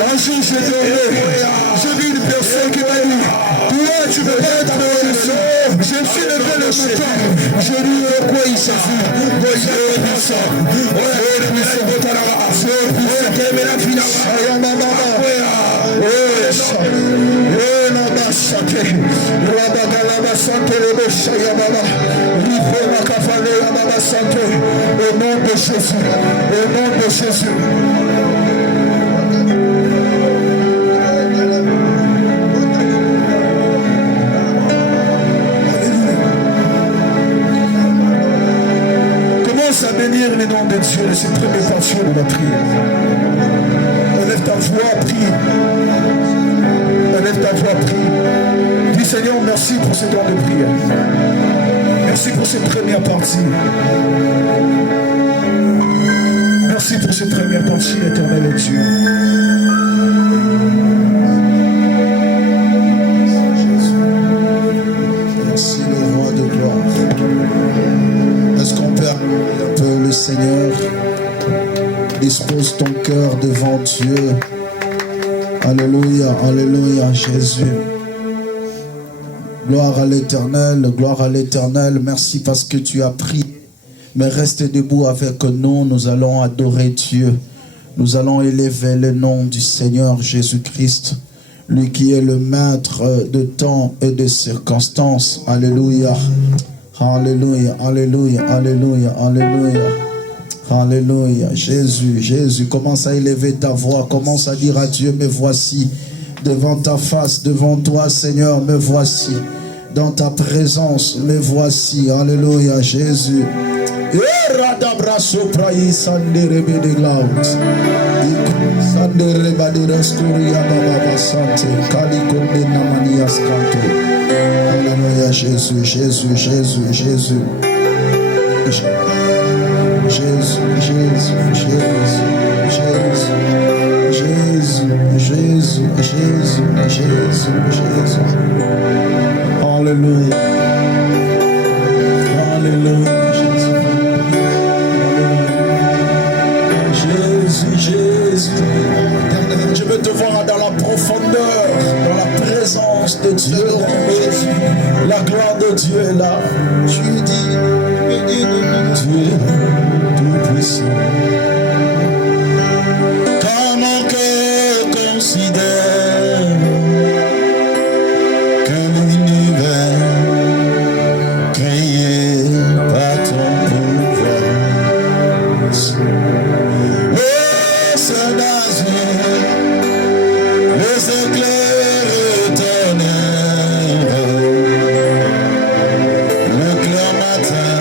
Un jour, j'ai vu une personne qui m'a dit, toi, tu veux être le seul. Je me suis levé le matin. Je lui ai quoi il s'agit. Au nom de Jésus, au nom de Jésus. Commence à bénir les noms de Dieu, c'est la première portion de la prière. Élève ta voix, prie. Élève ta voix, prie. Dis Seigneur, merci pour ce temps de prière. Merci pour cette première partie. Merci pour cette première partie, éternel Dieu. Merci le roi de gloire. Est-ce qu'on peut appeler un peu le Seigneur? Dispose ton cœur devant Dieu. Alléluia, alléluia, Jésus. Gloire à l'Éternel, gloire à l'Éternel. Merci parce que tu as prié. Mais reste debout avec nous, nous allons adorer Dieu. Nous allons élever le nom du Seigneur Jésus-Christ, lui qui est le maître de temps et de circonstances. Alléluia, alléluia, alléluia, alléluia, alléluia. Alléluia, Jésus, Jésus, commence à élever ta voix, commence à dire à Dieu, me voici devant ta face, devant toi Seigneur, me voici. Dans ta présence, me voici. Alléluia, Jésus. Alléluia, Jésus, Jésus, Jésus, Jésus. Jésus, Jésus, Jésus, Jésus, Jésus, Jésus, Jésus, Jésus, Jésus. Alléluia. Alléluia, Jésus. Jésus, Jésus. Je veux te voir dans la profondeur, dans la présence de Dieu. La gloire de Dieu est là. Tu dis, Dieu tout-puissant. Quand mon cœur considère que l'univers créé par ton pouvoir, oh Saint-Nazir, les éclairs éternels, le clair matin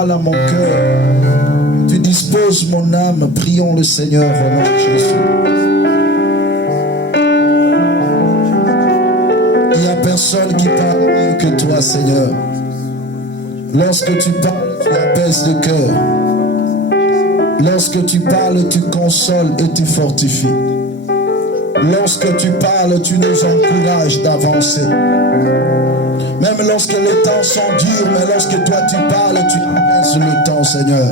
À mon cœur, tu disposes mon âme, prions le Seigneur au nom de Jésus. Il n'y a personne qui parle mieux que toi, Seigneur. Lorsque tu parles, tu apaises le cœur. Lorsque tu parles, tu consoles et tu fortifies. Lorsque tu parles, tu nous encourages d'avancer. Même lorsque les temps sont durs, mais lorsque toi tu parles, tu apaises le temps, Seigneur.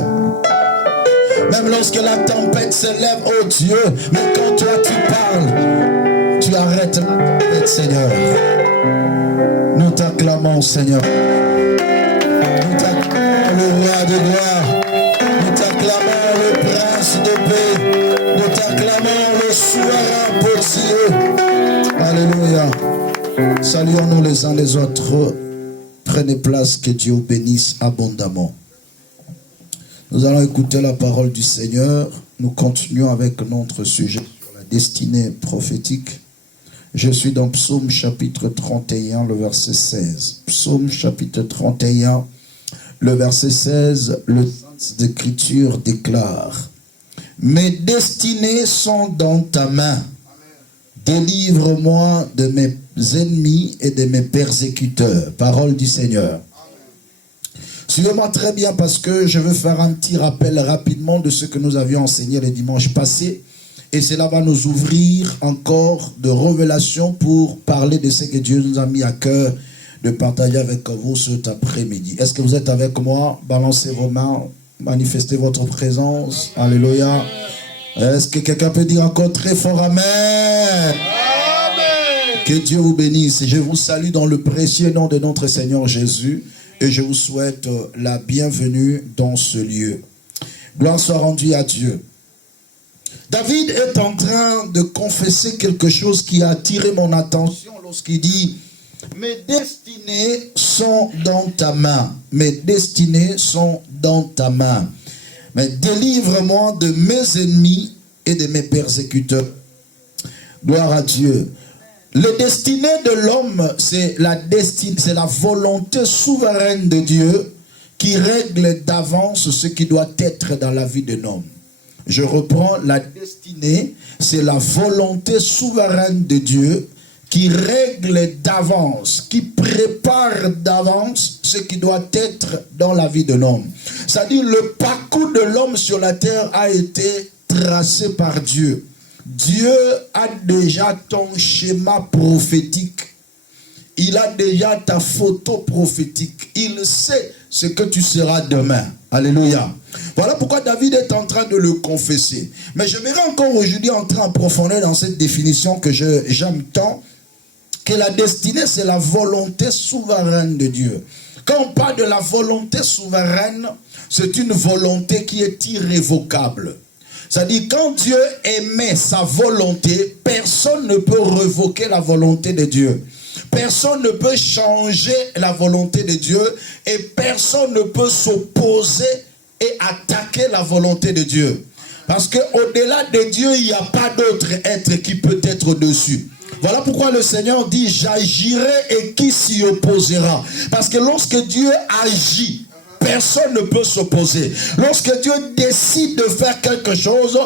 Même lorsque la tempête s'élève, oh Dieu, mais quand toi tu parles, tu arrêtes la tempête, Seigneur. Nous t'acclamons, Seigneur. Nous t'acclamons le roi de gloire. Nous t'acclamons le prince de paix. Nous t'acclamons le souverain potier. Alléluia. Saluons-nous les uns les autres. Prenez place, que Dieu vous bénisse abondamment. Nous allons écouter la parole du Seigneur. Nous continuons avec notre sujet sur la destinée prophétique. Je suis dans Psaume chapitre 31, le verset 16. Psaume chapitre 31, le verset 16, le texte d'Écriture déclare: mes destinées sont dans ta main. Délivre-moi de mes ennemis et de mes persécuteurs. Parole du Seigneur. Suivez-moi très bien parce que je veux faire un petit rappel rapidement de ce que nous avions enseigné le dimanche passé. Et cela va nous ouvrir encore de révélations pour parler de ce que Dieu nous a mis à cœur de partager avec vous cet après-midi. Est-ce que vous êtes avec moi? Balancez vos mains, manifestez votre présence. Alléluia. Est-ce que quelqu'un peut dire encore très fort Amen? Amen. Que Dieu vous bénisse. Je vous salue dans le précieux nom de notre Seigneur Jésus et je vous souhaite la bienvenue dans ce lieu. Gloire soit rendue à Dieu. David est en train de confesser quelque chose qui a attiré mon attention lorsqu'il dit « Mes destinées sont dans ta main. Mes destinées sont dans ta main. Mais délivre-moi de mes ennemis et de mes persécuteurs. » Gloire à Dieu. Les destinées de l'homme, c'est la volonté souveraine de Dieu qui règle d'avance ce qui doit être dans la vie d'un homme. Je reprends, la destinée, c'est la volonté souveraine de Dieu qui règle d'avance, qui prépare d'avance ce qui doit être dans la vie de l'homme. C'est-à-dire le parcours de l'homme sur la terre a été tracé par Dieu. Dieu a déjà ton schéma prophétique. Il a déjà ta photo prophétique. Il sait ce que tu seras demain. Alléluia. Voilà pourquoi David est en train de le confesser. Mais j'aimerais encore aujourd'hui entrer en profondeur dans cette définition que j'aime tant, que la destinée, c'est la volonté souveraine de Dieu. Quand on parle de la volonté souveraine, c'est une volonté qui est irrévocable. C'est-à-dire, quand Dieu émet sa volonté, personne ne peut révoquer la volonté de Dieu. Personne ne peut changer la volonté de Dieu et personne ne peut s'opposer et attaquer la volonté de Dieu. Parce qu'au-delà de Dieu, il n'y a pas d'autre être qui peut être au-dessus. Voilà pourquoi le Seigneur dit « J'agirai et qui s'y opposera ?» Parce que lorsque Dieu agit, personne ne peut s'opposer. Lorsque Dieu décide de faire quelque chose,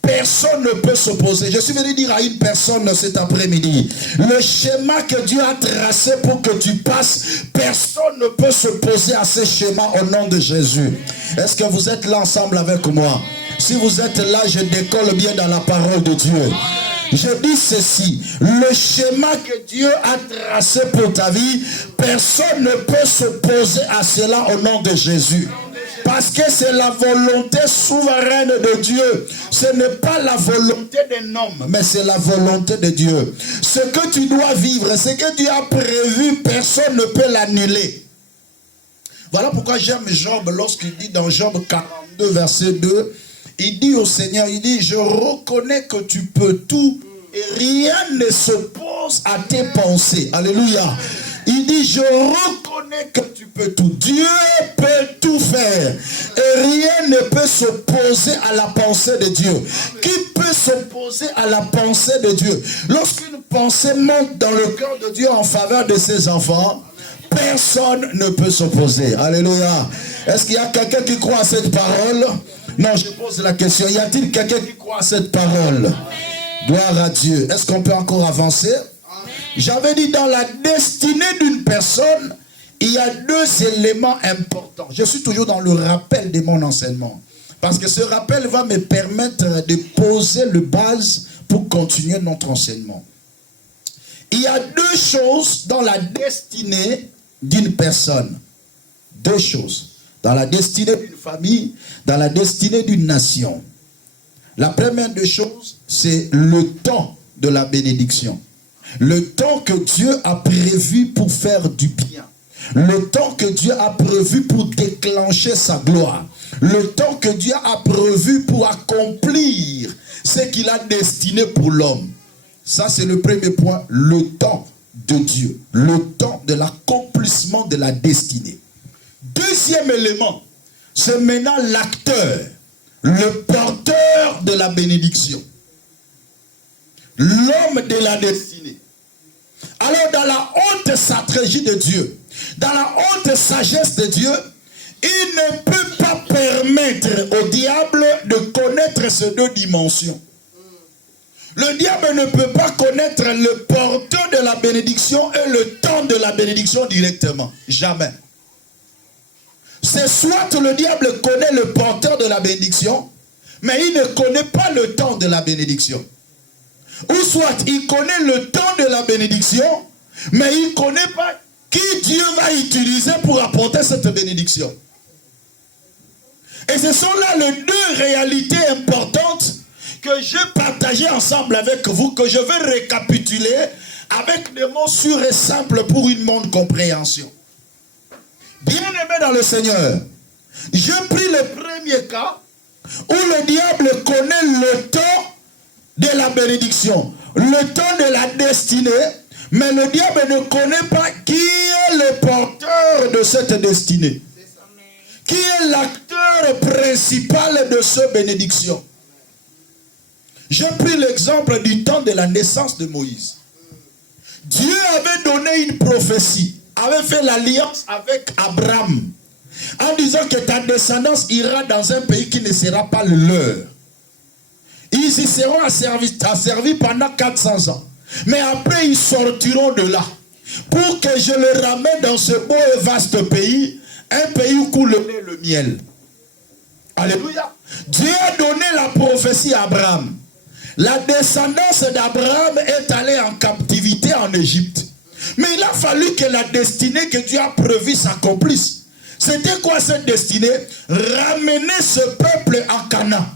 personne ne peut s'opposer. Je suis venu dire à une personne cet après-midi, le schéma que Dieu a tracé pour que tu passes, personne ne peut s'opposer à ce schéma au nom de Jésus. Est-ce que vous êtes là ensemble avec moi? Si vous êtes là, je décolle bien dans la parole de Dieu. Je dis ceci, le schéma que Dieu a tracé pour ta vie, personne ne peut s'opposer à cela au nom de Jésus. Parce que c'est la volonté souveraine de Dieu. Ce n'est pas la volonté d'un homme, mais c'est la volonté de Dieu. Ce que tu dois vivre, ce que Dieu a prévu, personne ne peut l'annuler. Voilà pourquoi j'aime Job lorsqu'il dit dans Job 42, verset 2, il dit au Seigneur, il dit, je reconnais que tu peux tout et rien ne s'oppose à tes pensées. Alléluia. Il dit, je reconnais que tu peux tout. Dieu peut tout faire. Et rien ne peut s'opposer à la pensée de Dieu. Qui peut s'opposer à la pensée de Dieu? Lorsqu'une pensée monte dans le cœur de Dieu en faveur de ses enfants, personne ne peut s'opposer. Alléluia. Est-ce qu'il y a quelqu'un qui croit à cette parole? Non, je pose la question. Y a-t-il quelqu'un qui croit à cette parole? Gloire à Dieu. Est-ce qu'on peut encore avancer? J'avais dit dans la destinée d'une personne, il y a deux éléments importants. Je suis toujours dans le rappel de mon enseignement. Parce que ce rappel va me permettre de poser le base pour continuer notre enseignement. Il y a deux choses dans la destinée d'une personne. Deux choses. Dans la destinée d'une famille, dans la destinée d'une nation. La première des choses, c'est le temps de la bénédiction. Le temps que Dieu a prévu pour faire du bien. Le temps que Dieu a prévu pour déclencher sa gloire. Le temps que Dieu a prévu pour accomplir ce qu'il a destiné pour l'homme. Ça, c'est le premier point, le temps de Dieu. Le temps de l'accomplissement de la destinée. Deuxième élément, c'est maintenant l'acteur, le porteur de la bénédiction. L'homme de la destinée. Alors dans la haute stratégie de Dieu, dans la haute sagesse de Dieu, il ne peut pas permettre au diable de connaître ces deux dimensions. Le diable ne peut pas connaître le porteur de la bénédiction et le temps de la bénédiction directement. Jamais. C'est soit le diable connaît le porteur de la bénédiction, mais il ne connaît pas le temps de la bénédiction. Ou soit il connaît le temps de la bénédiction, mais il ne connaît pas qui Dieu va utiliser pour apporter cette bénédiction. Et ce sont là les deux réalités importantes que j'ai partagées ensemble avec vous, que je vais récapituler avec des mots sûrs et simples pour une bonne compréhension. Bien-aimé dans le Seigneur, j'ai pris le premier cas où le diable connaît le temps de la bénédiction, le temps de la destinée, mais le diable ne connaît pas qui est le porteur de cette destinée. Qui est l'acteur principal de cette bénédiction? J'ai pris l'exemple du temps de la naissance de Moïse. Dieu avait donné une prophétie, avait fait l'alliance avec Abraham, en disant que ta descendance ira dans un pays qui ne sera pas le leur. Ils y seront asservis pendant 400 ans. Mais après, ils sortiront de là. Pour que je les ramène dans ce beau et vaste pays, un pays où coule le lait et le miel. Alléluia. Dieu a donné la prophétie à Abraham. La descendance d'Abraham est allée en captivité en Égypte. Mais il a fallu que la destinée que Dieu a prévue s'accomplisse. C'était quoi cette destinée? Ramener ce peuple en Canaan.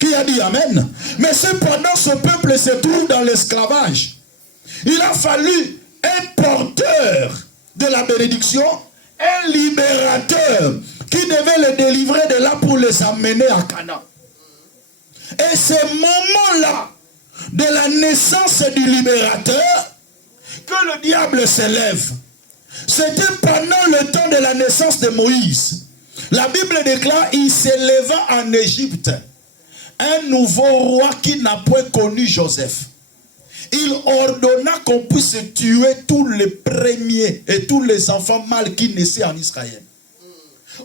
Qui a dit Amen? Mais cependant, ce peuple se trouve dans l'esclavage. Il a fallu un porteur de la bénédiction, un libérateur qui devait les délivrer de là pour les amener à Canaan. Et ce moment-là, de la naissance du libérateur, que le diable s'élève. C'était pendant le temps de la naissance de Moïse. La Bible déclare, il s'éleva en Égypte un nouveau roi qui n'a point connu Joseph. Il ordonna qu'on puisse tuer tous les premiers et tous les enfants mâles qui naissaient en Israël.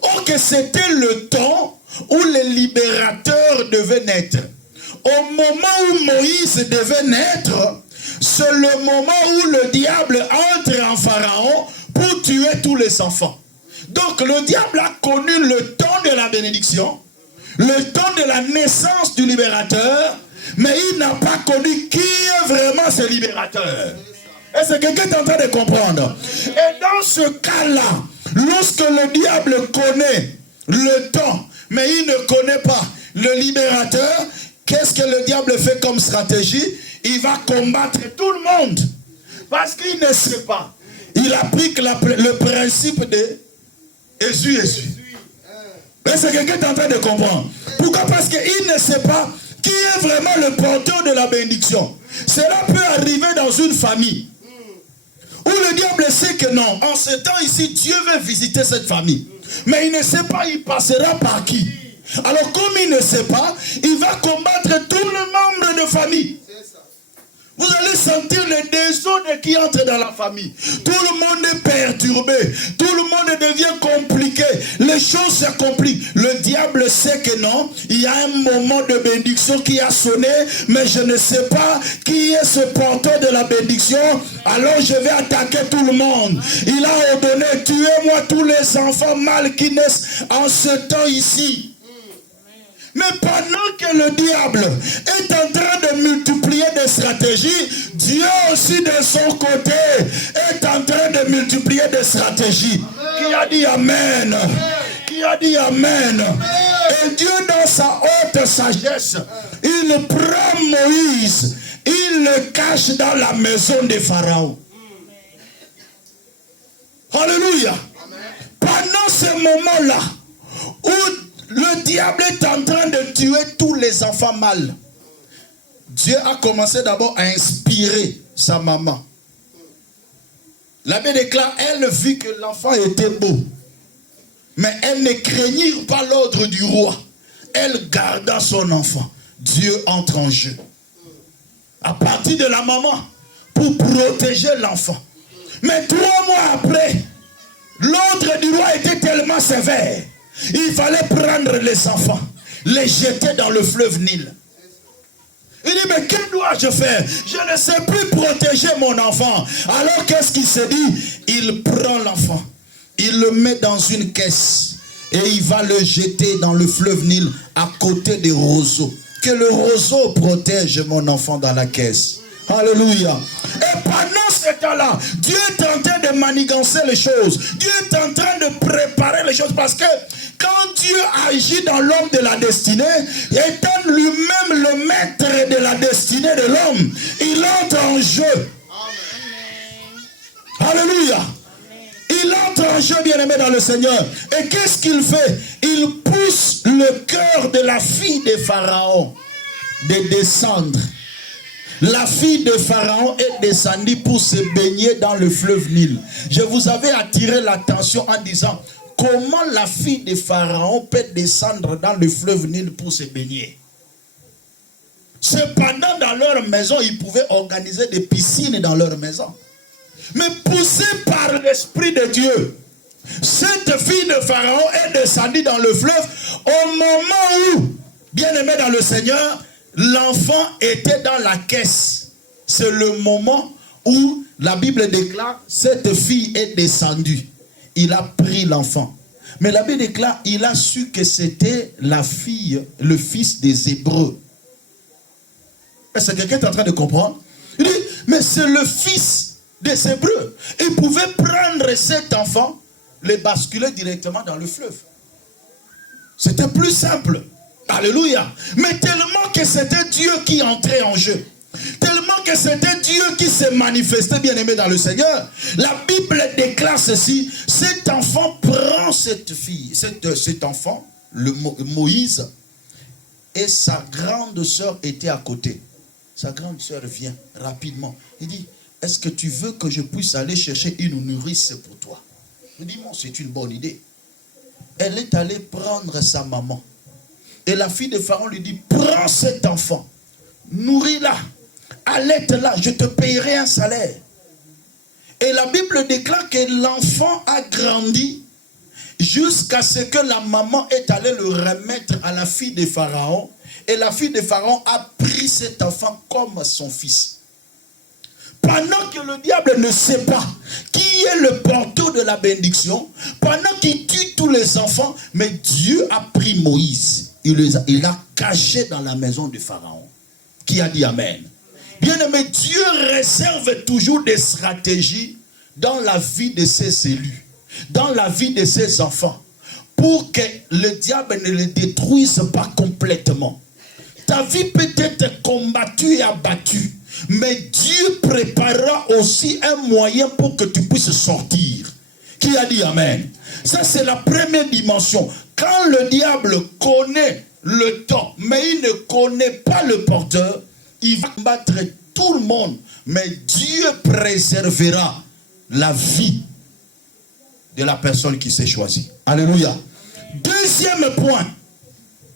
Or que c'était le temps où les libérateurs devaient naître. Au moment où Moïse devait naître, c'est le moment où le diable entre en Pharaon pour tuer tous les enfants. Donc le diable a connu le temps de la bénédiction, le temps de la naissance du libérateur, mais il n'a pas connu qui est vraiment ce libérateur. Est-ce que quelqu'un est en train de comprendre? Et dans ce cas-là, lorsque le diable connaît le temps, mais il ne connaît pas le libérateur, qu'est-ce que le diable fait comme stratégie? Il va combattre tout le monde. Parce qu'il ne sait pas. Il applique le principe de Jésus. Est-ce que quelqu'un est en train de comprendre? Pourquoi? Parce qu'il ne sait pas qui est vraiment le porteur de la bénédiction. Cela peut arriver dans une famille où le diable sait que non, en ce temps ici, Dieu veut visiter cette famille. Mais il ne sait pas, il passera par qui. Alors comme il ne sait pas, il va combattre tous les membres de famille. Vous allez sentir le désordre qui entre dans la famille. Tout le monde est perturbé. Tout le monde devient compliqué. Les choses se compliquent. Le diable sait que non. Il y a un moment de bénédiction qui a sonné. Mais je ne sais pas qui est ce porteur de la bénédiction. Alors je vais attaquer tout le monde. Il a ordonné, tuez-moi tous les enfants mâles qui naissent en ce temps ici. Mais pendant que le diable est en train de multiplier des stratégies, Dieu aussi de son côté est en train de multiplier des stratégies. Qui a dit Amen? Qui a dit Amen? Et Dieu dans sa haute sagesse, il prend Moïse, il le cache dans la maison de Pharaon. Alléluia. Pendant ce moment-là, où le diable est en train de tuer tous les enfants mâles, Dieu a commencé d'abord à inspirer sa maman. La Bible déclare, elle vit que l'enfant était beau, mais elle ne craignit pas l'ordre du roi. Elle garda son enfant. Dieu entre en jeu. À partir de la maman, pour protéger l'enfant. Mais 3 mois après, l'ordre du roi était tellement sévère. Il fallait prendre les enfants, les jeter dans le fleuve Nil. Il dit, mais que dois-je faire? Je ne sais plus protéger mon enfant. Alors qu'est-ce qu'il se dit? Il prend l'enfant, il le met dans une caisse et il va le jeter dans le fleuve Nil à côté des roseaux. Que le roseau protège mon enfant dans la caisse. Alléluia. Et pendant ce temps-là, Dieu est en train de manigancer les choses. Dieu est en train de préparer les choses parce que quand Dieu agit dans l'homme de la destinée, étant lui-même le maître de la destinée de l'homme, il entre en jeu. Alléluia. Il entre en jeu, bien-aimé dans le Seigneur. Et qu'est-ce qu'il fait? Il pousse le cœur de la fille de Pharaon de descendre. La fille de Pharaon est descendue pour se baigner dans le fleuve Nil. Je vous avais attiré l'attention en disant, comment la fille de Pharaon peut descendre dans le fleuve Nil pour se baigner? Cependant, dans leur maison, ils pouvaient organiser des piscines dans leur maison. Mais poussée par l'Esprit de Dieu, cette fille de Pharaon est descendue dans le fleuve au moment où, bien-aimé dans le Seigneur, l'enfant était dans la caisse. C'est le moment où la Bible déclare, cette fille est descendue. Il a pris l'enfant. Mais la Bible déclare, il a su que c'était la fille, le fils des Hébreux. Est-ce que quelqu'un est en train de comprendre? Il dit, mais c'est le fils des Hébreux. Il pouvait prendre cet enfant, le basculer directement dans le fleuve. C'était plus simple. Alléluia. Mais tellement que c'était Dieu qui entrait en jeu. Tellement que c'était Dieu qui s'est manifesté, bien-aimé dans le Seigneur. La Bible déclare ceci. Cet enfant prend cette fille, cet enfant, Moïse, et sa grande sœur était à côté. Sa grande sœur vient rapidement. Il dit, est-ce que tu veux que je puisse aller chercher une nourrice pour toi? Je dis, bon, c'est une bonne idée. Elle est allée prendre sa maman. Et la fille de Pharaon lui dit, prends cet enfant, nourris-la, allaite-la, je te payerai un salaire. Et la Bible déclare que l'enfant a grandi jusqu'à ce que la maman est allée le remettre à la fille de Pharaon. Et la fille de Pharaon a pris cet enfant comme son fils. Pendant que le diable ne sait pas qui est le porteur de la bénédiction, pendant qu'il tue tous les enfants, mais Dieu a pris Moïse. Il l'a caché dans la maison de Pharaon. Qui a dit Amen? Bien-aimé, Dieu réserve toujours des stratégies dans la vie de ses élus, dans la vie de ses enfants, pour que le diable ne les détruise pas complètement. Ta vie peut être combattue et abattue, mais Dieu préparera aussi un moyen pour que tu puisses sortir. Qui a dit Amen? Ça, c'est la première dimension. Quand le diable connaît le temps, mais il ne connaît pas le porteur, il va combattre tout le monde. Mais Dieu préservera la vie de la personne qui s'est choisie. Alléluia. Deuxième point,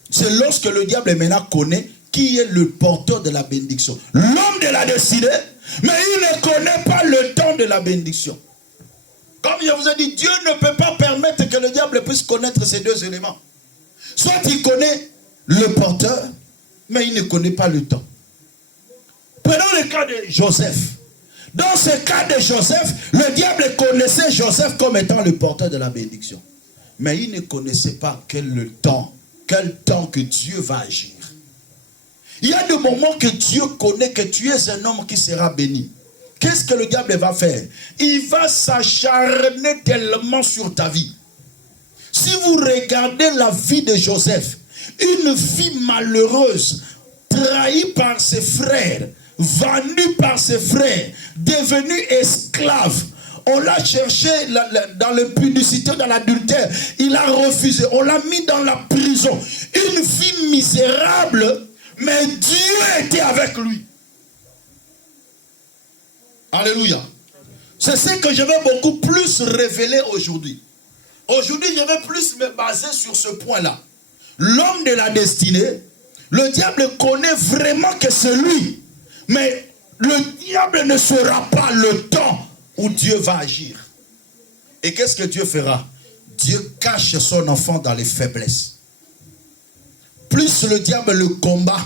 c'est lorsque le diable maintenant connaît qui est le porteur de la bénédiction. L'homme de la destinée, mais il ne connaît pas le temps de la bénédiction. Comme je vous ai dit, Dieu ne peut pas permettre que le diable puisse connaître ces deux éléments. Soit il connaît le porteur, mais il ne connaît pas le temps. Prenons le cas de Joseph. Dans ce cas de Joseph, le diable connaissait Joseph comme étant le porteur de la bénédiction. Mais il ne connaissait pas quel temps que Dieu va agir. Il y a des moments que Dieu connaît que tu es un homme qui sera béni. Qu'est-ce que le diable va faire? Il va s'acharner tellement sur ta vie. Si vous regardez la vie de Joseph, une fille malheureuse, trahie par ses frères, vendue par ses frères, devenue esclave. On l'a cherché dans l'impudicité, dans l'adultère. Il a refusé. On l'a mis dans la prison. Une fille misérable, mais Dieu était avec lui. Alléluia. C'est ce que je vais beaucoup plus révéler aujourd'hui. Aujourd'hui, je vais plus me baser sur ce point-là. L'homme de la destinée, le diable connaît vraiment que c'est lui. Mais le diable ne saura pas le temps où Dieu va agir. Et qu'est-ce que Dieu fera? Dieu cache son enfant dans les faiblesses. Plus le diable le combat,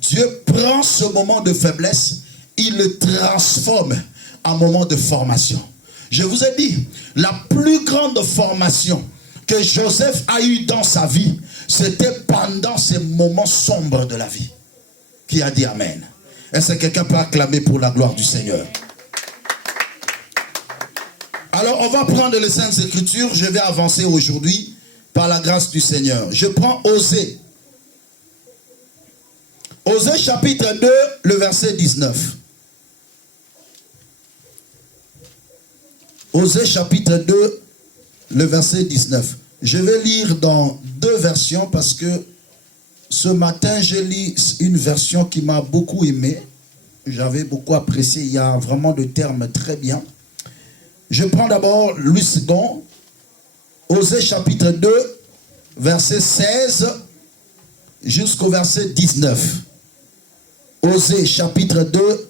Dieu prend ce moment de faiblesse, il le transforme en moment de formation. Je vous ai dit, la plus grande formation que Joseph a eue dans sa vie, c'était pendant ces moments sombres de la vie. Qui a dit Amen? Est-ce que quelqu'un peut acclamer pour la gloire du Seigneur? Alors, on va prendre les Saintes Écritures. Je vais avancer aujourd'hui par la grâce du Seigneur. Je prends Osée. Osée chapitre 2, le verset 19. Osée chapitre 2, le verset 19. Je vais lire dans deux versions parce que ce matin, j'ai lu une version qui m'a beaucoup aimé. J'avais beaucoup apprécié. Il y a vraiment des termes très bien. Je prends d'abord Louis II. Osée chapitre 2, verset 16 jusqu'au verset 19. Osée chapitre 2,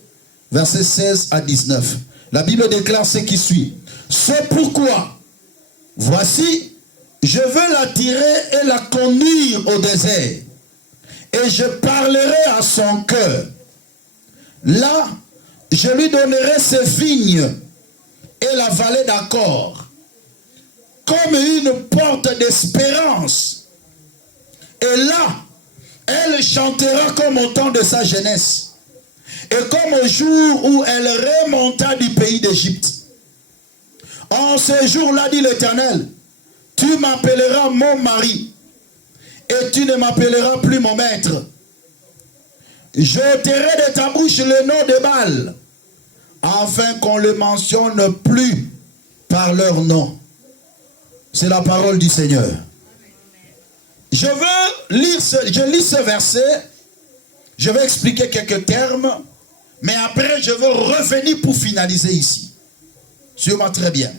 verset 16 à 19. La Bible déclare ce qui suit. C'est pourquoi, voici, je veux l'attirer et la conduire au désert. Et je parlerai à son cœur. Là, je lui donnerai ses vignes et la vallée d'Accord, comme une porte d'espérance. Et là, elle chantera comme au temps de sa jeunesse, et comme au jour où elle remonta du pays d'Égypte. En ce jour-là, dit l'Éternel, tu m'appelleras mon mari, et tu ne m'appelleras plus mon maître. J'ôterai de ta bouche le nom de Baal, afin qu'on le mentionne plus par leur nom. C'est la parole du Seigneur. Je lis ce verset, je vais expliquer quelques termes, mais après je veux revenir pour finaliser ici. Suivez-moi très bien.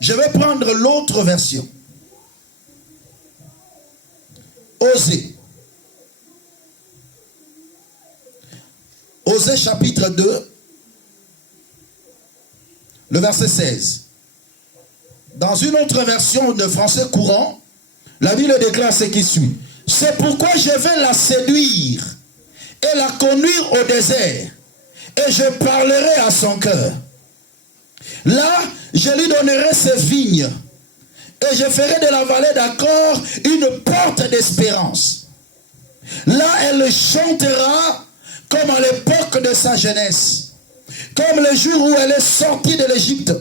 Je vais prendre l'autre version. Osée. Osée chapitre 2, le verset 16. Dans une autre version de français courant, la Bible déclare ce qui suit. C'est pourquoi je vais la séduire et la conduire au désert, et je parlerai à son cœur. Là, je lui donnerai ses vignes, et je ferai de la vallée d'Accord une porte d'espérance. Là, elle chantera comme à l'époque de sa jeunesse, comme le jour où elle est sortie de l'Égypte.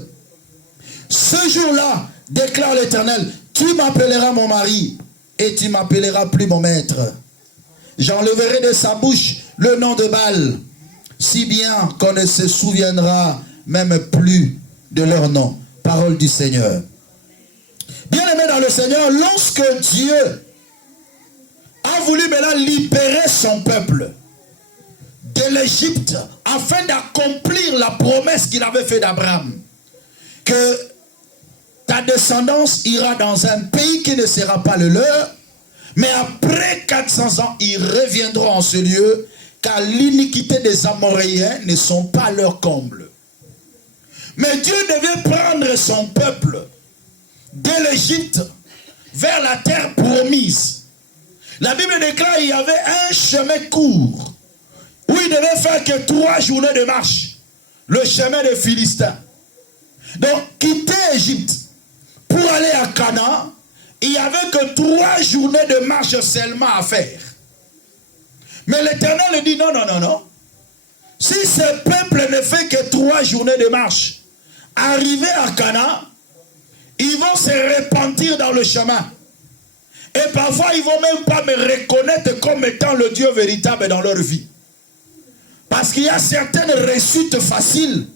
Ce jour-là, déclare l'Éternel, tu m'appelleras mon mari, et tu m'appelleras plus mon maître. J'enlèverai de sa bouche le nom de Baal, si bien qu'on ne se souviendra même plus de leur nom. Parole du Seigneur. Bien-aimé dans le Seigneur, lorsque Dieu a voulu maintenant libérer son peuple de l'Égypte afin d'accomplir la promesse qu'il avait faite d'Abraham, que ta descendance ira dans un pays qui ne sera pas le leur, mais après 400 ans, ils reviendront en ce lieu, car l'iniquité des Amoréens ne sont pas leur comble. Mais Dieu devait prendre son peuple de l'Égypte vers la terre promise. La Bible déclare qu'il y avait un chemin court où il devait faire que 3 journées de marche, le chemin des Philistins. Donc, quitter l'Égypte pour aller à Canaan, il n'y avait que 3 journées de marche seulement à faire. Mais l'Éternel dit non, non, non, non. Si ce peuple ne fait que 3 journées de marche, arriver à Canaan, ils vont se repentir dans le chemin. Et parfois, ils ne vont même pas me reconnaître comme étant le Dieu véritable dans leur vie. Parce qu'il y a certaines réussites faciles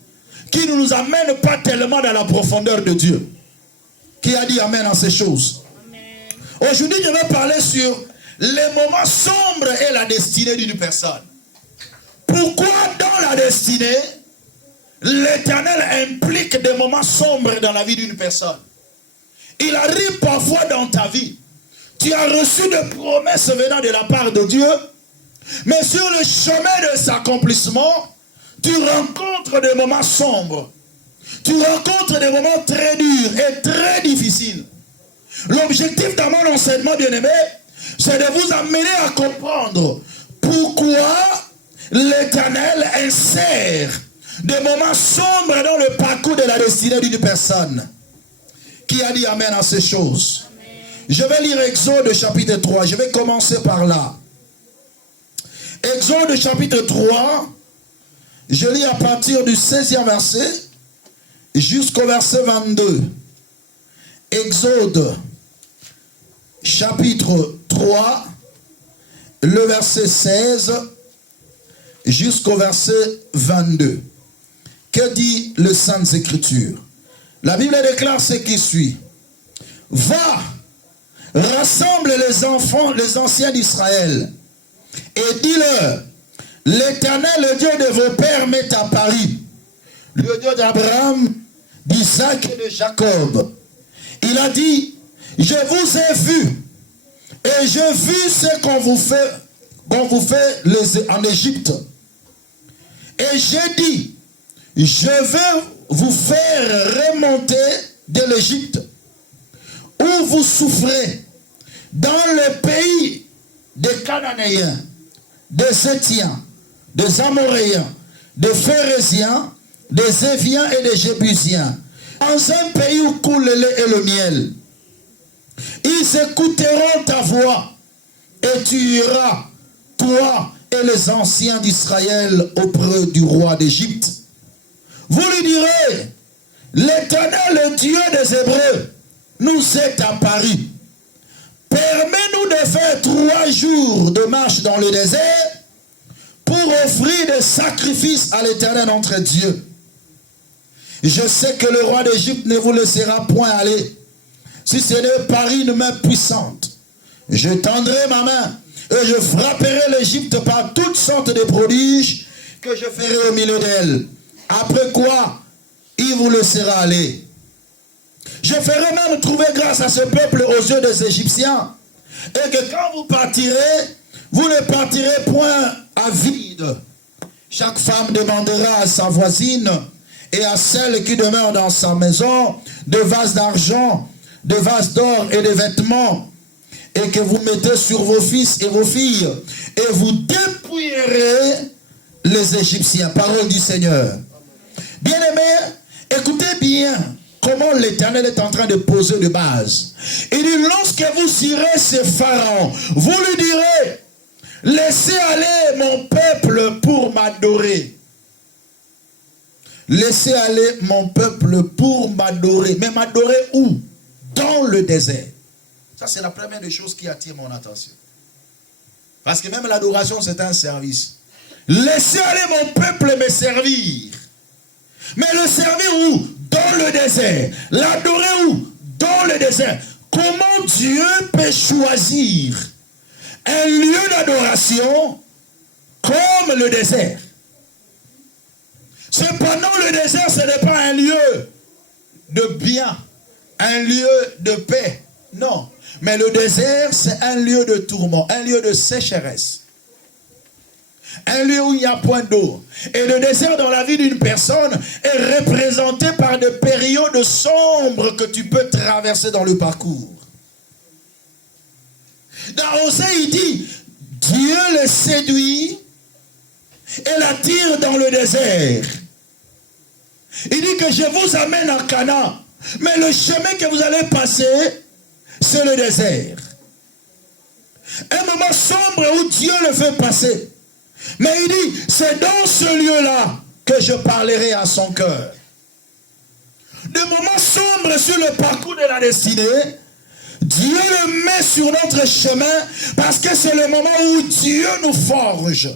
qui ne nous amènent pas tellement dans la profondeur de Dieu. Qui a dit Amen à ces choses? Aujourd'hui, je vais parler sur les moments sombres et la destinée d'une personne. Pourquoi dans la destinée, l'Éternel implique des moments sombres dans la vie d'une personne? Il arrive parfois dans ta vie, tu as reçu des promesses venant de la part de Dieu, mais sur le chemin de cet accomplissement, tu rencontres des moments sombres. Tu rencontres des moments très durs et très difficiles. L'objectif de mon enseignement, bien-aimé, c'est de vous amener à comprendre pourquoi l'Éternel insère des moments sombres dans le parcours de la destinée d'une personne. Qui a dit amen à ces choses? Amen. Je vais lire Exode chapitre 3. Je vais commencer par là. Exode chapitre 3. Je lis à partir du 16e verset jusqu'au verset 22. Exode chapitre 3, le verset 16 jusqu'au verset 22. Que dit le Saintes Écritures? La Bible déclare ce qui suit. Va, rassemble les enfants, les anciens d'Israël, et dis-leur, l'Éternel, le Dieu de vos pères, m'est apparu, le Dieu d'Abraham, d'Isaac et de Jacob. Il a dit, je vous ai vu, et j'ai vu ce qu'on vous fait en Égypte. Et j'ai dit, je vais vous faire remonter de l'Égypte, où vous souffrez, dans le pays des Cananéens, des Héthiens, des Amoréens, des Phérésiens, des Éviens et des Jébusiens, dans un pays où coule le lait et le miel. Ils écouteront ta voix, et tu iras, toi et les anciens d'Israël, auprès du roi d'Égypte. Vous lui direz, l'Éternel, le Dieu des Hébreux, nous est apparu. Permets-nous de faire 3 jours de marche dans le désert pour offrir des sacrifices à l'Éternel notre Dieu. Je sais que le roi d'Égypte ne vous laissera point aller, si ce n'est par une main puissante. Je tendrai ma main et je frapperai l'Égypte par toutes sortes de prodiges que je ferai au milieu d'elle. Après quoi, il vous laissera aller. Je ferai même trouver grâce à ce peuple aux yeux des Égyptiens. Et que quand vous partirez, vous ne partirez point à vide. Chaque femme demandera à sa voisine et à celle qui demeure dans sa maison de vases d'argent, de vases d'or et de vêtements. Et que vous mettez sur vos fils et vos filles. Et vous dépouillerez les Égyptiens. Parole du Seigneur. Bien-aimés, écoutez bien comment l'Éternel est en train de poser de base. Il dit, lorsque vous irez chez Pharaon, vous lui direz, laissez aller mon peuple pour m'adorer. Laissez aller mon peuple pour m'adorer. Mais m'adorer où? Dans le désert. Ça, c'est la première des choses qui attire mon attention. Parce que même l'adoration, c'est un service. Laissez aller mon peuple me servir. Mais le servir où? Dans le désert. L'adorer où? Dans le désert. Comment Dieu peut choisir un lieu d'adoration comme le désert? Cependant, le désert, ce n'est pas un lieu de bien, un lieu de paix. Non. Mais le désert, c'est un lieu de tourment, un lieu de sécheresse. Un lieu où il n'y a point d'eau. Et le désert dans la vie d'une personne est représenté par des périodes sombres que tu peux traverser dans le parcours. Dans Osée, il dit, Dieu les séduit et l'attire dans le désert. Il dit que je vous amène à Canaan, mais le chemin que vous allez passer, c'est le désert. Un moment sombre où Dieu le fait passer. Mais il dit, c'est dans ce lieu-là que je parlerai à son cœur. De moments sombres sur le parcours de la destinée, Dieu le met sur notre chemin parce que c'est le moment où Dieu nous forge.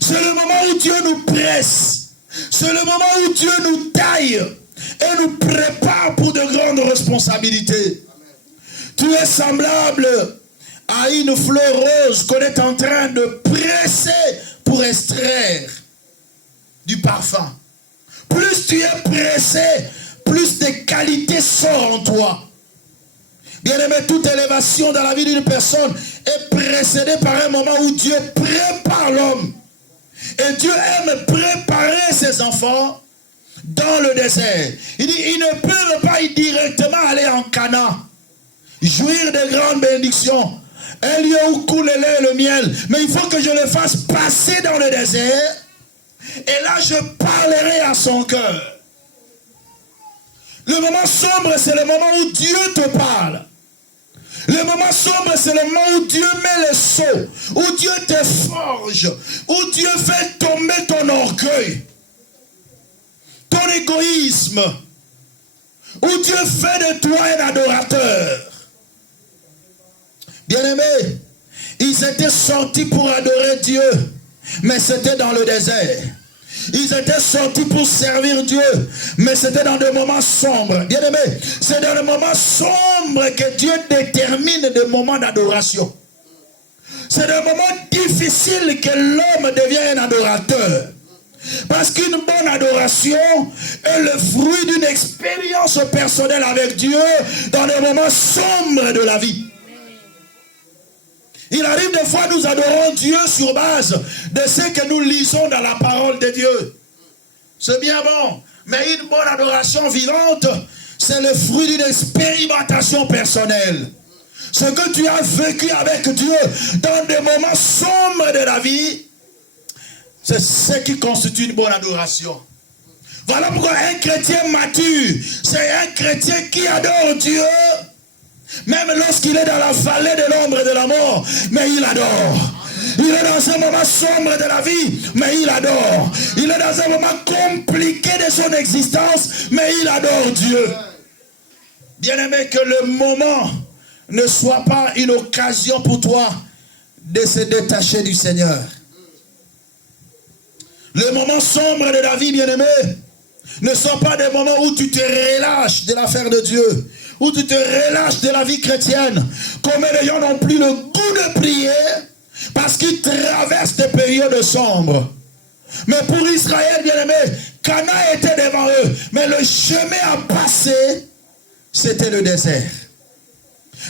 C'est le moment où Dieu nous presse. C'est le moment où Dieu nous taille et nous prépare pour de grandes responsabilités. Tu es semblable à une fleur rose qu'on est en train de presser pour extraire du parfum. Plus tu es pressé, plus de qualité sort en toi. Bien-aimé, toute élévation dans la vie d'une personne est précédée par un moment où Dieu prépare l'homme. Et Dieu aime préparer ses enfants dans le désert. Il dit, ils ne peuvent pas directement aller en Canaan, jouir de grandes bénédictions, un lieu où coule le lait et le miel. Mais il faut que je le fasse passer dans le désert. Et là, je parlerai à son cœur. Le moment sombre, c'est le moment où Dieu te parle. Le moment sombre, c'est le moment où Dieu met le sceau, où Dieu te forge, où Dieu fait tomber ton orgueil, ton égoïsme, où Dieu fait de toi un adorateur. Bien-aimés, ils étaient sortis pour adorer Dieu, mais c'était dans le désert. Ils étaient sortis pour servir Dieu, mais c'était dans des moments sombres. Bien-aimés, c'est dans les moments sombres que Dieu détermine des moments d'adoration. C'est dans des moments difficiles que l'homme devient un adorateur. Parce qu'une bonne adoration est le fruit d'une expérience personnelle avec Dieu dans les moments sombres de la vie. Il arrive des fois nous adorons Dieu sur base de ce que nous lisons dans la parole de Dieu. C'est bien bon. Mais une bonne adoration vivante, c'est le fruit d'une expérimentation personnelle. Ce que tu as vécu avec Dieu dans des moments sombres de la vie, c'est ce qui constitue une bonne adoration. Voilà pourquoi un chrétien mature, c'est un chrétien qui adore Dieu. Même lorsqu'il est dans la vallée de l'ombre et de la mort, mais il adore. Il est dans un moment sombre de la vie, mais il adore. Il est dans un moment compliqué de son existence, mais il adore Dieu. Bien-aimé, que le moment ne soit pas une occasion pour toi de se détacher du Seigneur. Le moment sombre de la vie, bien-aimé, ne sont pas des moments où tu te relâches de l'affaire de Dieu, où tu te relâches de la vie chrétienne, comme les gens n'ont plus le goût de prier, parce qu'ils traversent des périodes sombres. Mais pour Israël, bien-aimé, Canaan était devant eux, mais le chemin à passer, c'était le désert.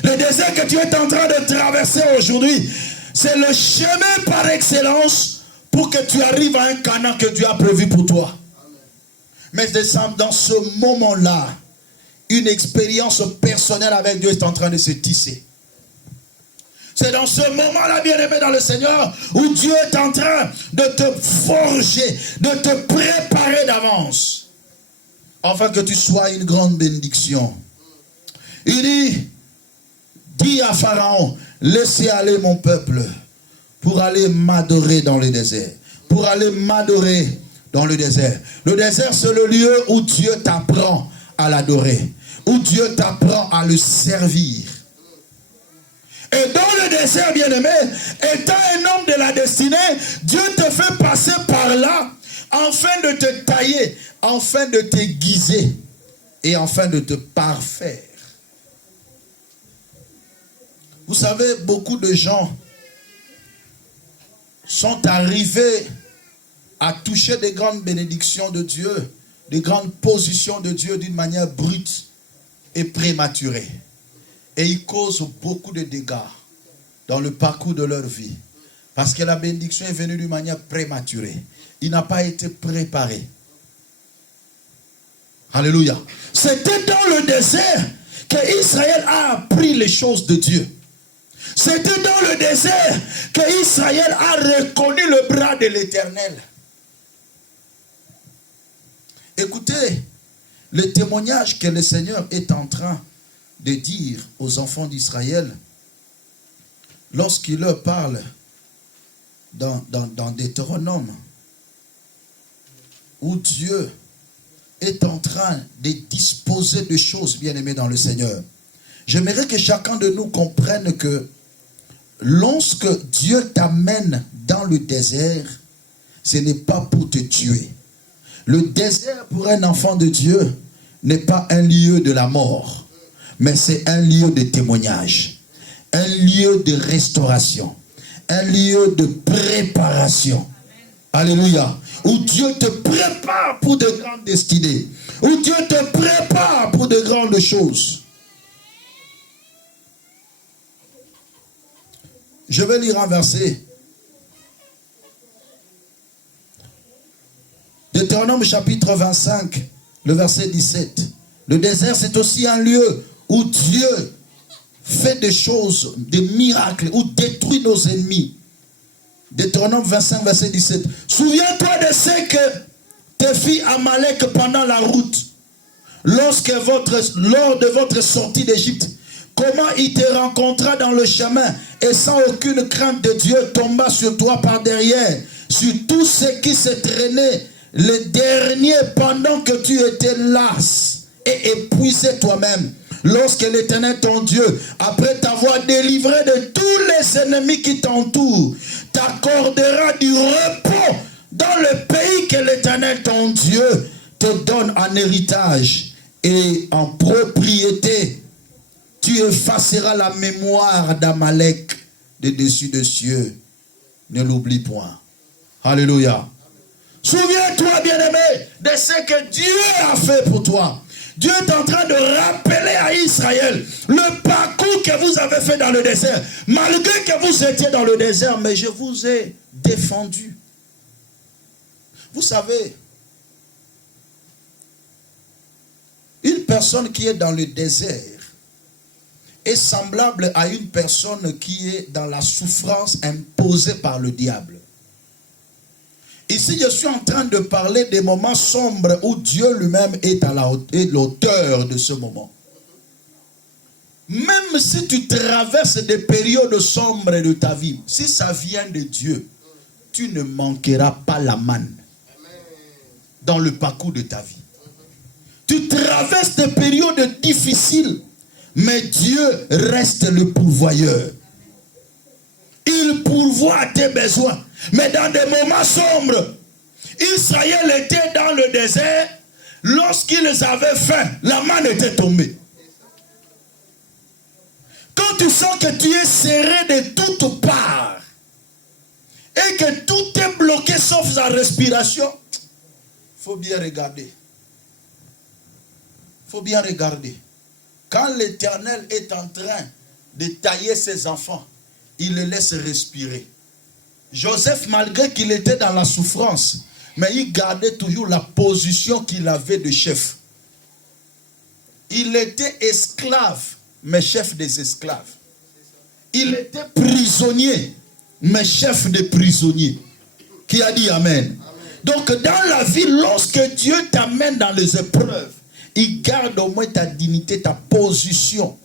Le désert que tu es en train de traverser aujourd'hui, c'est le chemin par excellence pour que tu arrives à un Canaan que Dieu a prévu pour toi. Mais dans ce moment-là, une expérience personnelle avec Dieu est en train de se tisser. C'est dans ce moment-là, bien-aimé dans le Seigneur, où Dieu est en train de te forger, de te préparer d'avance, afin que tu sois une grande bénédiction. Il dit à Pharaon, laissez aller mon peuple pour aller m'adorer dans le désert. Pour aller m'adorer dans le désert. Le désert, c'est le lieu où Dieu t'apprend à l'adorer, où Dieu t'apprend à le servir. Et dans le désert, bien-aimé, étant un homme de la destinée, Dieu te fait passer par là, afin de te tailler, afin de t'aiguiser, et afin de te parfaire. Vous savez, beaucoup de gens sont arrivés à toucher des grandes bénédictions de Dieu, des grandes positions de Dieu d'une manière brute et prématurée. Et ils causent beaucoup de dégâts dans le parcours de leur vie. Parce que la bénédiction est venue d'une manière prématurée. Il n'a pas été préparé. Alléluia. C'était dans le désert qu'Israël a appris les choses de Dieu. C'était dans le désert qu'Israël a reconnu le bras de l'Éternel. Écoutez le témoignage que le Seigneur est en train de dire aux enfants d'Israël lorsqu'il leur parle dans Deutéronome, où Dieu est en train de disposer de choses, bien-aimées dans le Seigneur. J'aimerais que chacun de nous comprenne que lorsque Dieu t'amène dans le désert, ce n'est pas pour te tuer. Le désert pour un enfant de Dieu n'est pas un lieu de la mort, mais c'est un lieu de témoignage, un lieu de restauration, un lieu de préparation. Alléluia. Où Dieu te prépare pour de grandes destinées, où Dieu te prépare pour de grandes choses. Je vais lire un verset. Deutéronome chapitre 25, le verset 17. Le désert, c'est aussi un lieu où Dieu fait des choses, des miracles, ou détruit nos ennemis. Deutéronome 25, verset 17. Souviens-toi de ce que te fit Amalek pendant la route, lors de votre sortie d'Égypte. Comment il te rencontra dans le chemin et sans aucune crainte de Dieu tomba sur toi par derrière, sur tous ceux qui se traînaient, le dernier pendant que tu étais las et épuisé toi-même. Lorsque l'Éternel ton Dieu, après t'avoir délivré de tous les ennemis qui t'entourent, t'accordera du repos dans le pays que l'Éternel ton Dieu te donne en héritage et en propriété, tu effaceras la mémoire d'Amalek de dessus des cieux. Ne l'oublie point. Alléluia. Souviens-toi, bien-aimé, de ce que Dieu a fait pour toi. Dieu est en train de rappeler à Israël le parcours que vous avez fait dans le désert. Malgré que vous étiez dans le désert, mais je vous ai défendu. Vous savez, une personne qui est dans le désert est semblable à une personne qui est dans la souffrance imposée par le diable. Ici, je suis en train de parler des moments sombres où Dieu lui-même est à l'auteur de ce moment. Même si tu traverses des périodes sombres de ta vie, si ça vient de Dieu, tu ne manqueras pas la manne dans le parcours de ta vie. Tu traverses des périodes difficiles, mais Dieu reste le pourvoyeur. Il pourvoit à tes besoins. Mais dans des moments sombres, Israël était dans le désert. Lorsqu'ils avaient faim, la manne était tombée. Quand tu sens que tu es serré de toutes parts et que tout est bloqué sauf la respiration, il faut bien regarder. Il faut bien regarder. Quand l'Éternel est en train de tailler ses enfants, il les laisse respirer. Joseph, malgré qu'il était dans la souffrance, mais il gardait toujours la position qu'il avait de chef. Il était esclave, mais chef des esclaves. Il était prisonnier, mais chef des prisonniers. Qui a dit Amen? Donc dans la vie, lorsque Dieu t'amène dans les épreuves, il garde au moins ta dignité, ta position.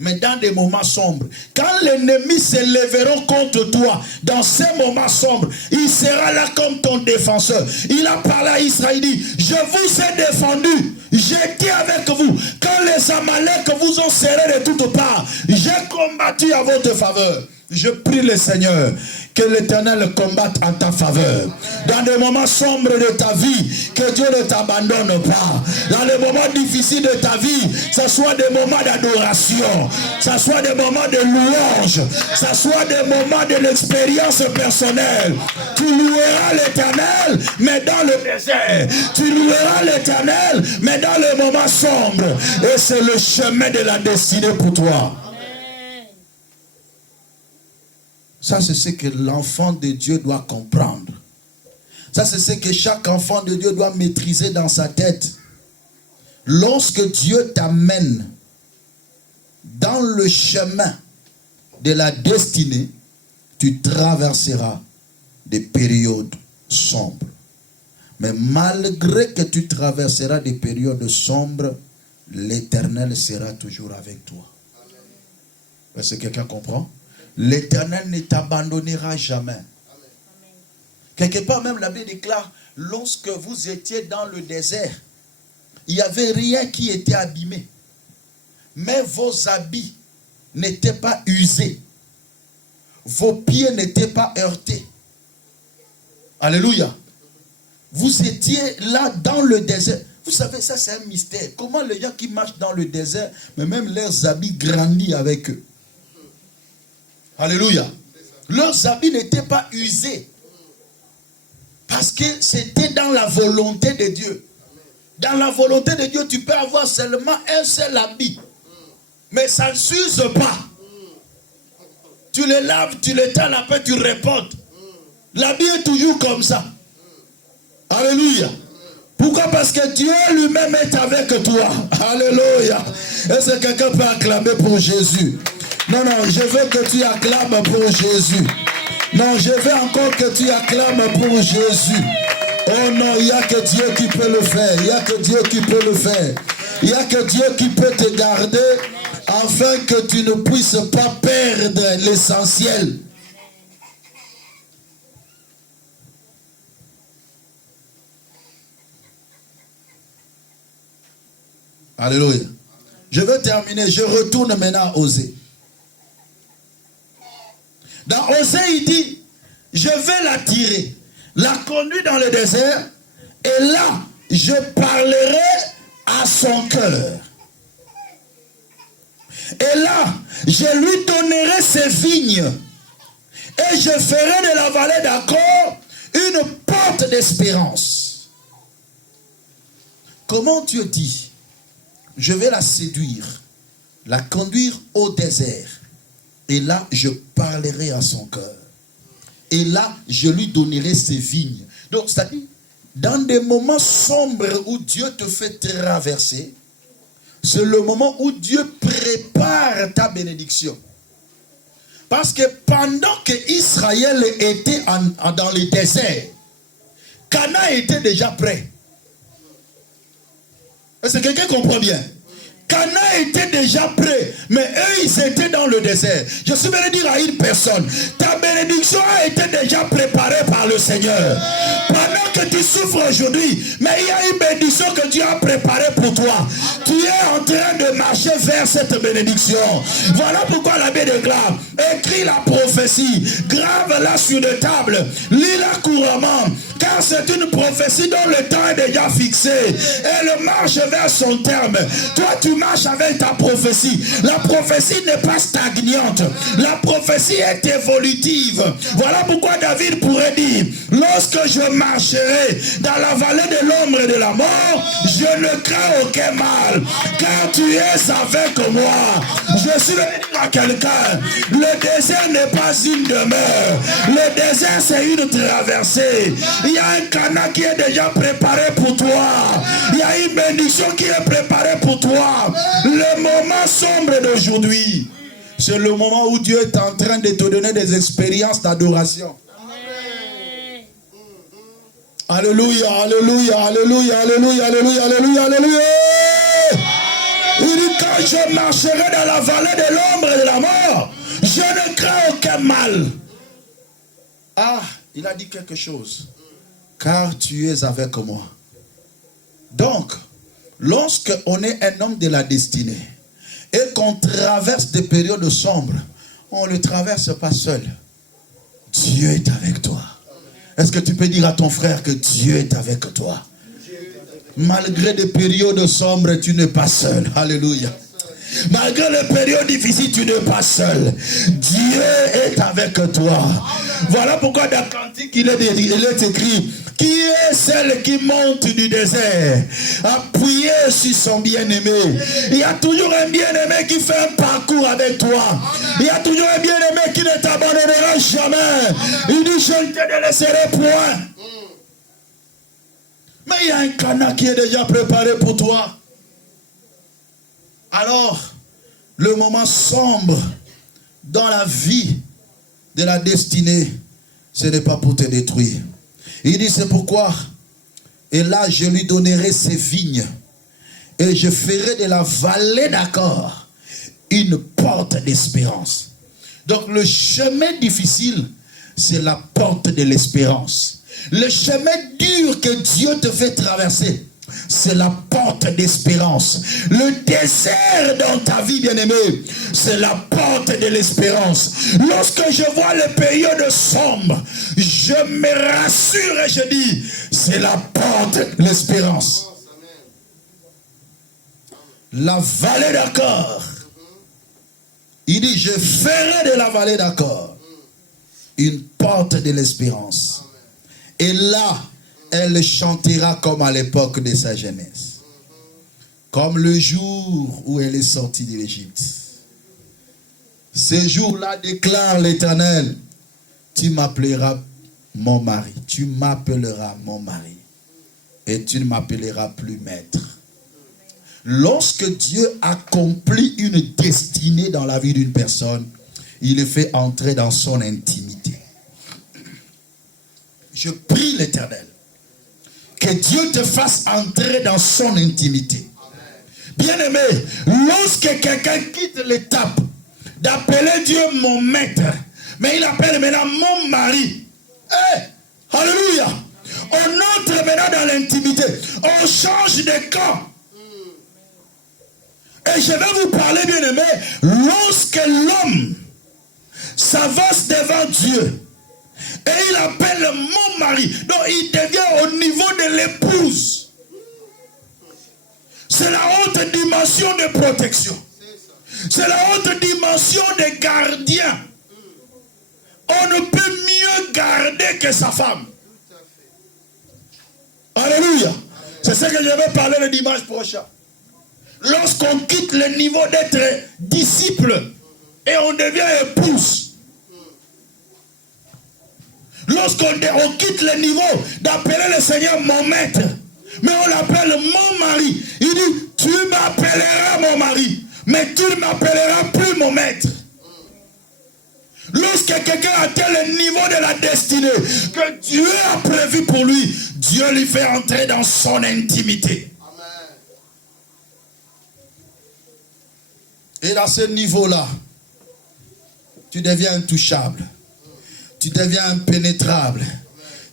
Mais dans des moments sombres, quand l'ennemi s'élèveront contre toi, dans ces moments sombres, il sera là comme ton défenseur. Il a parlé à Israël, il dit, je vous ai défendu, j'étais avec vous. Quand les Amalek vous ont serré de toutes parts, j'ai combattu à votre faveur. Je prie le Seigneur que l'Éternel combatte en ta faveur. Dans des moments sombres de ta vie, que Dieu ne t'abandonne pas. Dans les moments difficiles de ta vie, ce soit des moments d'adoration, ce soit des moments de louange, ce soit des moments de l'expérience personnelle. Tu loueras l'Éternel, mais dans le désert. Tu loueras l'Éternel, mais dans les moments sombres. Et c'est le chemin de la destinée pour toi. Ça, c'est ce que l'enfant de Dieu doit comprendre. Ça, c'est ce que chaque enfant de Dieu doit maîtriser dans sa tête. Lorsque Dieu t'amène dans le chemin de la destinée, tu traverseras des périodes sombres. Mais malgré que tu traverseras des périodes sombres, l'Éternel sera toujours avec toi. Est-ce que quelqu'un comprend? L'Éternel ne t'abandonnera jamais. Amen. Quelque part même la Bible déclare, lorsque vous étiez dans le désert, il n'y avait rien qui était abîmé. Mais vos habits n'étaient pas usés. Vos pieds n'étaient pas heurtés. Alléluia. Vous étiez là dans le désert. Vous savez, ça c'est un mystère. Comment les gens qui marchent dans le désert, mais même leurs habits grandissent avec eux. Alléluia. Leurs habits n'étaient pas usés. Parce que c'était dans la volonté de Dieu. Dans la volonté de Dieu, tu peux avoir seulement un seul habit. Mais ça ne s'use pas. Tu le laves, tu le tales, après tu réponds. L'habit est toujours comme ça. Alléluia. Pourquoi? Parce que Dieu lui-même est avec toi. Alléluia. Est-ce que quelqu'un peut acclamer pour Jésus? Non, non, je veux que tu acclames pour Jésus. Non, je veux encore que tu acclames pour Jésus. Oh non, il n'y a que Dieu qui peut le faire. Il n'y a que Dieu qui peut le faire. Il n'y a que Dieu qui peut te garder afin que tu ne puisses pas perdre l'essentiel. Alléluia. Je veux terminer. Je retourne maintenant à Osée. Dans Osée, il dit, je vais l'attirer, la conduire dans le désert, et là, je parlerai à son cœur. Et là, je lui donnerai ses vignes, et je ferai de la vallée d'Achor une porte d'espérance. Comment Dieu dit, je vais la séduire, la conduire au désert, et là, je parlerai à son cœur. Et là, je lui donnerai ses vignes. Donc, c'est-à-dire, dans des moments sombres où Dieu te fait traverser, c'est le moment où Dieu prépare ta bénédiction. Parce que pendant que Israël était dans le désert, Canaan était déjà prêt. Est-ce que quelqu'un comprend bien? Canaan était déjà prêt, mais eux, ils étaient dans le désert. Je suis venu dire à une personne, ta bénédiction a été déjà préparée par le Seigneur. Pendant que tu souffres aujourd'hui, mais il y a une bénédiction que Dieu a préparée pour toi. Tu es en train de marcher vers cette bénédiction. Voilà pourquoi la Bible déclare, écris la prophétie, grave-la sur des tables, lis-la couramment, car c'est une prophétie dont le temps est déjà fixé. Elle marche vers son terme. Toi, tu marches avec ta prophétie. La prophétie n'est pas stagnante. La prophétie est évolutive. Voilà pourquoi David pourrait dire, lorsque je marcherai dans la vallée de l'ombre et de la mort, je ne crains aucun mal, car tu es avec moi. Je suis venu dire à quelqu'un, le désert n'est pas une demeure. Le désert, c'est une traversée. Il y a un Canaan qui est déjà préparé pour toi. Il y a une bénédiction qui est préparée pour toi. Le moment sombre d'aujourd'hui, c'est le moment où Dieu est en train de te donner des expériences d'adoration. Alléluia, alléluia, alléluia, alléluia, alléluia, alléluia, alléluia. Il dit, quand je marcherai dans la vallée de l'ombre et de la mort, je ne crains aucun mal. Ah, il a dit quelque chose. Car tu es avec moi. Donc, lorsque on est un homme de la destinée et qu'on traverse des périodes sombres, on ne le traverse pas seul. Dieu est avec toi. Est-ce que tu peux dire à ton frère que Dieu est avec toi? Malgré des périodes sombres, tu n'es pas seul. Alléluia. Malgré les périodes difficiles, tu n'es pas seul. Dieu est avec toi. Voilà pourquoi dans le cantique, il est écrit, qui est celle qui monte du désert, appuyée sur son bien-aimé. Il y a toujours un bien-aimé qui fait un parcours avec toi. Il y a toujours un bien-aimé qui ne t'abandonnera jamais. Il dit, je ne te délaisserai point. Mais il y a un Canaan qui est déjà préparé pour toi. Alors, le moment sombre dans la vie de la destinée, ce n'est pas pour te détruire. Il dit, c'est pourquoi, et là je lui donnerai ses vignes, et je ferai de la vallée d'Achor une porte d'espérance. Donc le chemin difficile, c'est la porte de l'espérance. Le chemin dur que Dieu te fait traverser, c'est la porte d'espérance. Le désert dans ta vie, bien-aimé, c'est la porte de l'espérance. Lorsque je vois les périodes sombres, je me rassure et je dis, c'est la porte de l'espérance. La vallée d'Achor. Il dit, je ferai de la vallée d'Achor une porte de l'espérance. Et là, elle chantera comme à l'époque de sa jeunesse. Comme le jour où elle est sortie de l'Égypte. Ce jour-là, déclare l'Éternel, tu m'appelleras mon mari. Tu m'appelleras mon mari. Et tu ne m'appelleras plus maître. Lorsque Dieu accomplit une destinée dans la vie d'une personne, il le fait entrer dans son intimité. Je prie l'Éternel que Dieu te fasse entrer dans son intimité. Bien-aimé, lorsque quelqu'un quitte l'étape d'appeler Dieu mon maître, mais il appelle maintenant mon mari. Alléluia. On entre maintenant dans l'intimité. On change de camp. Et je vais vous parler, bien-aimé, lorsque l'homme s'avance devant Dieu et il appelle mon mari, donc il devient au niveau de l'épouse. C'est la haute dimension de protection. C'est la haute dimension de gardien. On ne peut mieux garder que sa femme. Alléluia. C'est ce que je vais parler le dimanche prochain. Lorsqu'on quitte le niveau d'être disciple et on devient épouse. Lorsqu'on quitte le niveau d'appeler le Seigneur mon maître, mais on l'appelle mon mari. Il dit, tu m'appelleras mon mari, mais tu ne m'appelleras plus mon maître. Lorsque quelqu'un atteint le niveau de la destinée que Dieu a prévu pour lui, Dieu lui fait entrer dans son intimité. Amen. Et à ce niveau-là, tu deviens intouchable. Tu deviens impénétrable.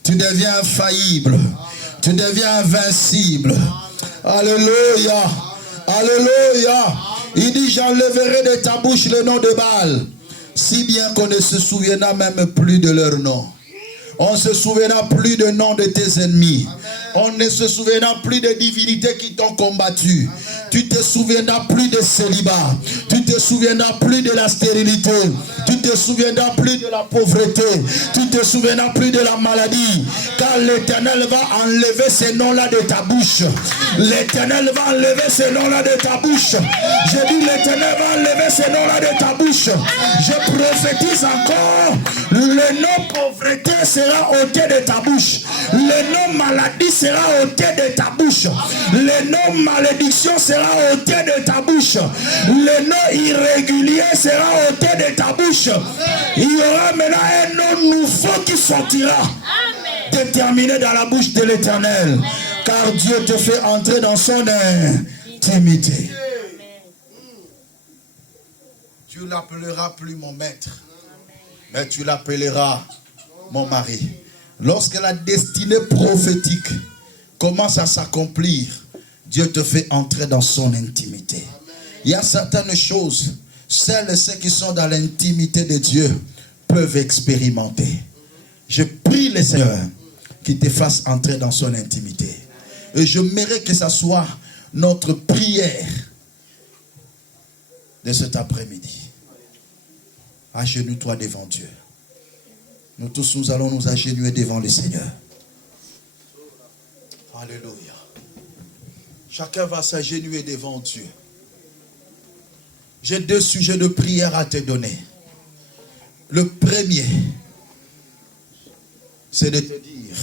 Tu deviens infaillible. Tu deviens invincible. Alléluia. Alléluia. Il dit, j'enlèverai de ta bouche le nom de Baal. Si bien qu'on ne se souviendra même plus de leur nom. On ne se souviendra plus du nom de tes ennemis. On ne se souviendra plus des divinités qui t'ont combattu. Tu te souviendras plus de célibat. Tu te souviendras plus de la stérilité. Tu te souviendras plus de la pauvreté. Tu te souviendras plus de la maladie. Car l'Éternel va enlever ces noms-là de ta bouche. L'Éternel va enlever ces noms-là de ta bouche. Je dis l'Éternel va enlever ces noms-là de ta bouche. Je prophétise encore. Le nom pauvreté sera ôté de ta bouche. Le nom maladie sera ôté de ta bouche. Le nom malédiction sera ôté de ta bouche. Le nom irrégulier sera ôté de ta bouche. Il y aura maintenant un nom nouveau qui sortira. Déterminé dans la bouche de l'Éternel. Car Dieu te fait entrer dans son intimité. Tu l'appelleras plus mon maître, mais tu l'appelleras mon mari. Lorsque la destinée prophétique commence à s'accomplir, Dieu te fait entrer dans son intimité. Il y a certaines choses, celles et ceux qui sont dans l'intimité de Dieu peuvent expérimenter. Je prie le Seigneur qui te fasse entrer dans son intimité. Et je mérite que ce soit notre prière de cet après-midi. Agenouille-toi devant Dieu. Nous tous, nous allons nous agenouiller devant le Seigneur. Alléluia. Chacun va s'agenouiller devant Dieu. J'ai 2 sujets de prière à te donner. Le premier, c'est de te dire,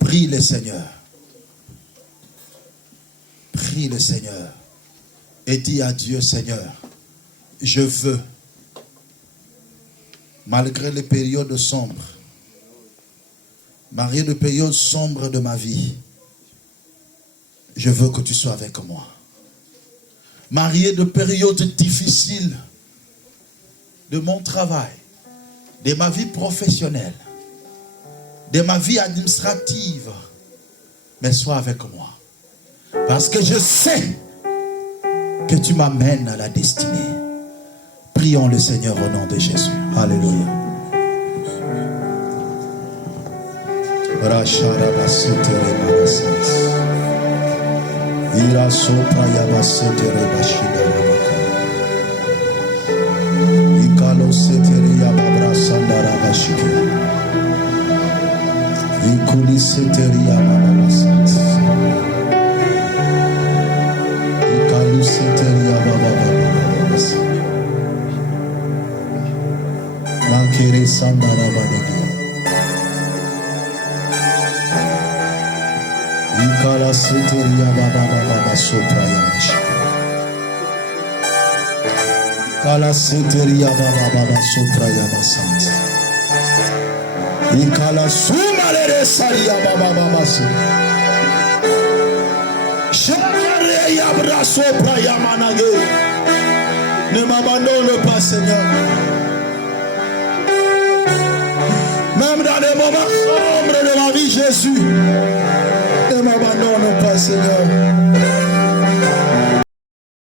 prie le Seigneur. Prie le Seigneur. Et dis à Dieu, Seigneur, je veux, malgré les périodes sombres, malgré les périodes sombres de ma vie, je veux que tu sois avec moi. Malgré de périodes difficiles de mon travail, de ma vie professionnelle, de ma vie administrative, mais sois avec moi. Parce que je sais que tu m'amènes à la destinée. Prions le Seigneur au nom de Jésus. Alléluia. Ikala seteria baba baba sopra yamash. Ikala seteria baba baba sopra yamasant. Ikala sumalere saria baba baba so. Shakare yabra sopra yamanage. Ne m'abandonne pas, Seigneur. Même dans les moments sombres de la vie, Jésus, ne m'abandonne pas, Seigneur.